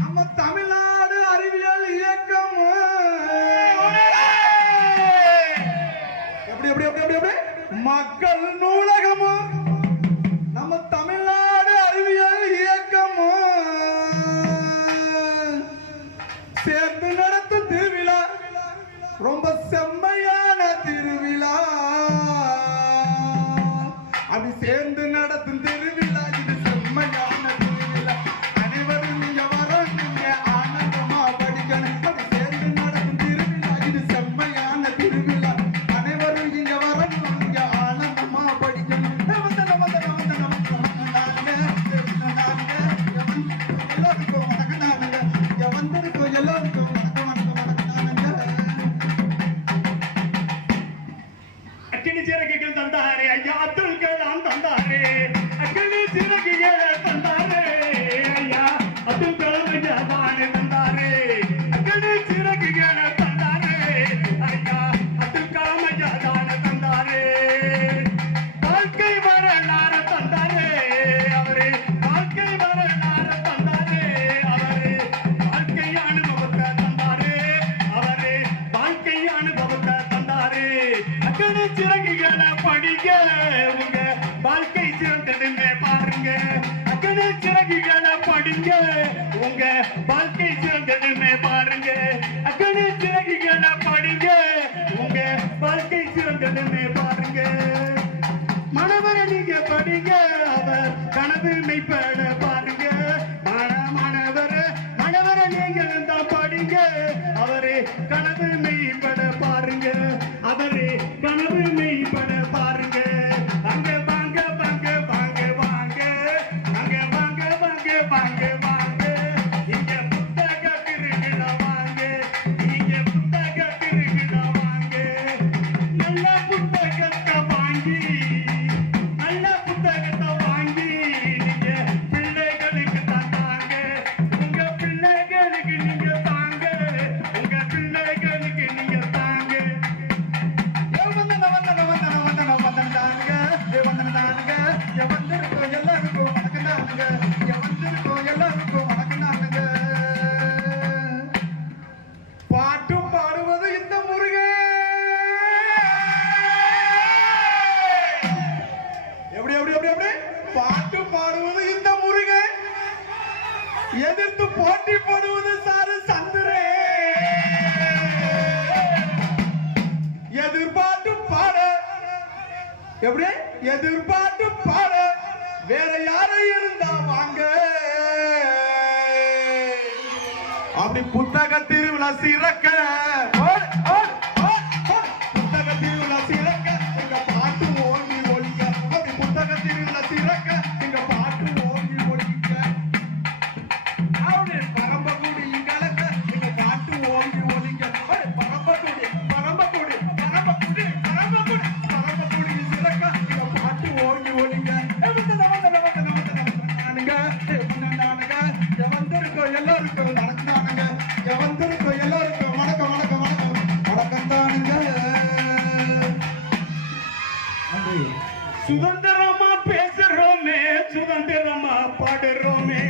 நம்ம தமிழ்நாடு அறிவியல் இயக்கம் எப்படி எப்படி எப்படி எப்படி எப்படி மக்கள் நூலகமும் நம்ம தமிழ்நாடு அறிவியல் இயக்கம் சேர்ந்து நடத்தும் திருவிழா ரொம்ப செம்மையான திருவிழா. அப்படி சேர்ந்து நடத்தும் திருவிழா இது செம்மையான திருவிழா. அனைவரும் நீங்க வரணுங்க, ஆனந்தமா படிக்கணும். அப்படி சேர்ந்து நடத்தும் திருவிழா இது செம்மையான திருவிழா. அனைவரும் இங்க வரணும், இங்க ஆனந்தமா படிக்கணும். எல்லாருக்கும் வணக்கம் நானுங்க. இங்க வந்திருக்கோம் எல்லாருக்கும் வணக்கம் வணக்கம் வணக்கம் நானுங்க. அக்கினி சிறகுகள் தந்தாரே ஐயா அப்துல் கலாம் தந்தாரே. அக்கினி சிறகுகள் தந்தாரே ஐயா அப்துல் கலாம் ஐயா தானே தந்தாரே. அக்கினி சிறகுகள் தந்தாரே ஐயா அப்துல் கலாம் ஐயா தானே தந்தாரே. வாழ்க்கை வரலாறு தந்தாரே அவரே. வாழ்க்கை வரலாறு தந்தாரே அவரே. வாழ்க்கை அனுபவத்தை தந்தாரே அவரே. வாழ்க்கை அனுபவத்தை தந்தாரே. அக்கறை சிறகுகளை படிங்க, உங்க வாழ்க்கை சிறந்ததுன்னு பாருங்க. அக்கறை சிறகுகளை படிங்க, உங்க வாழ்க்கை சிறந்ததுன்னு பாருங்க. அக்கறை சிறகுகளை படிங்க, உங்க வாழ்க்கை சிறந்ததுன்னு பாருங்க. மாணவரை நீங்க படிங்க, அவர் கனவு மெய்ப்பட பாருங்க. மாணவரை நீங்க தான் படிங்க, அவரே கனவு மெய்ப்பட பாருங்க. அவரே கனவு மெய்ப்பட பாருங்க. அங்க வாங்க வாங்க வாங்க வாங்க, அங்க வாங்க வாங்க வாங்க வாங்க. இங்க புத்தக திருவிழா வாங்க, இங்க புத்தக திருவிழா வாங்க. நல்ல புத்தகத்தை வாங்கி, நல்ல புத்தகத்தை வாங்கி நீங்க பிள்ளைகளுக்கு தாங்க. உங்க பிள்ளைகளுக்கு நீங்க தாங்க, உங்க பிள்ளைகளுக்கு நீங்க தாங்க. பாட்டு பாடுவது இந்த முருகன். எப்படி எப்படி எப்படி எப்படி பாட்டு பாடுவது இந்த முருகன். எதிர்த்து போட்டி போடுவது சாரு சந்திரே. எதிர்பார்த்து பாட எப்படி எதிர்பார்த்து பாட வேற யாரும் இருந்தா வாங்க. அப்படி புத்தக திருவிழா சிறக்க புத்தக திருவிழா சிறக்க எங்க பாட்டு ஓங்கி ஒழிக்க. அப்படி புத்தக திருவிழா சிறக்க எங்க பாட்டு ஓங்கி ஒழிக்க. அப்படி பரம்பக்குடி கலக்க எங்க பாட்டு ஓங்கி ஒழிக்க. பரம்பக்குடி பரம்பக்குடி பரம்பக்குடி பரம்பக்குடி பரம்பக்குடி சிறக்க எங்க பாட்டு ஓங்கி ஒழிக்க. வந்திருக்கோம் எல்லாருக்கும் நடந்தானுங்க. வந்திருக்கோம் எல்லாருக்கும் வணக்கம் வணக்கம் வணக்கம் வணக்கம் தானுங்க. சுதந்திரமா பேசுறோமே, சுதந்திரமா பாடுறோமே.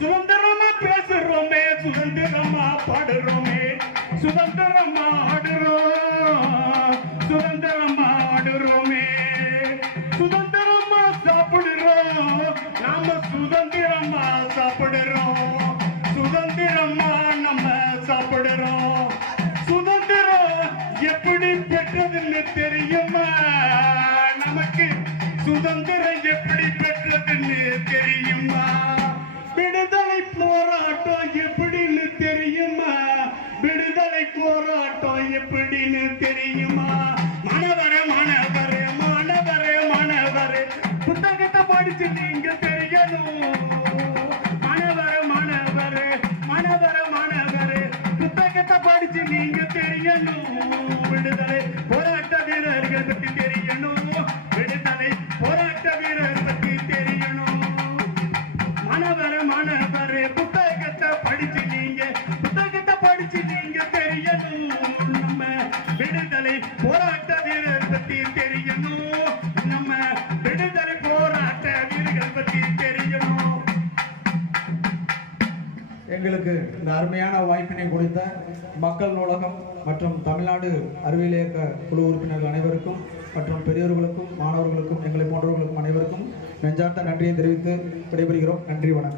சுதந்திரமா பேசுறோமே, சுதந்திரமா பாடுறோமே. சுதந்திரமா ஆடுறோம், சுதந்திரமா ஆடுறோமே. சுதந்திரமா சாப்பிடுறோம், நாம சுதந்திரமா சாப்பிடுறோம். சுதந்திரமா நம்ம சாப்பிடுறோம். சுதந்திரம் எப்படி பெற்றதுன்னு தெரியுமா நமக்கு? சுதந்திரம் எப்படி பெற்றதுன்னு தெரியுமா? விடுதலை போராட்டம் எப்படின்னு தெரியுமா? விடுதலை போராட்டம் எப்படின்னு தெரியுமா? மாணவரே மாணவரே மாணவரே மாணவரே புத்தகத்தை படிச்சு நீங்க தெரியணும். மாணவரே மாணவரே மாணவரே மாணவரே புத்தகத்தை படிச்சு நீங்க தெரியணும். விடுதலை போராட்ட வீரர்கள் பத்தி தெரியணும். விடுதலை போராட்ட வீரர் பத்தி தெரியணும். மாணவரே மாணவரே புத்தகத்தை படிச்சு நீங்க தெரியணும். நம்ம விடுதலை போராட்ட வீரர் பத்தி தெரியணும். நம்ம விடுதலை போராட்ட வீரர்கள் பத்தி தெரியணும். எங்களுக்கு இந்த அருமையான வாய்ப்பினை கொடுத்த மக்கள் நூலகம் மற்றும் தமிழ்நாடு அறிவியல் இயக்க குழு உறுப்பினர்கள் அனைவருக்கும் மற்றும் பெரியோர்களுக்கும் மாணவர்களுக்கும் எங்களை போன்றவர்களுக்கும் அனைவருக்கும் நெஞ்சார்ந்த நன்றியை தெரிவித்து விடைபெறுகிறோம். நன்றி, வணக்கம்.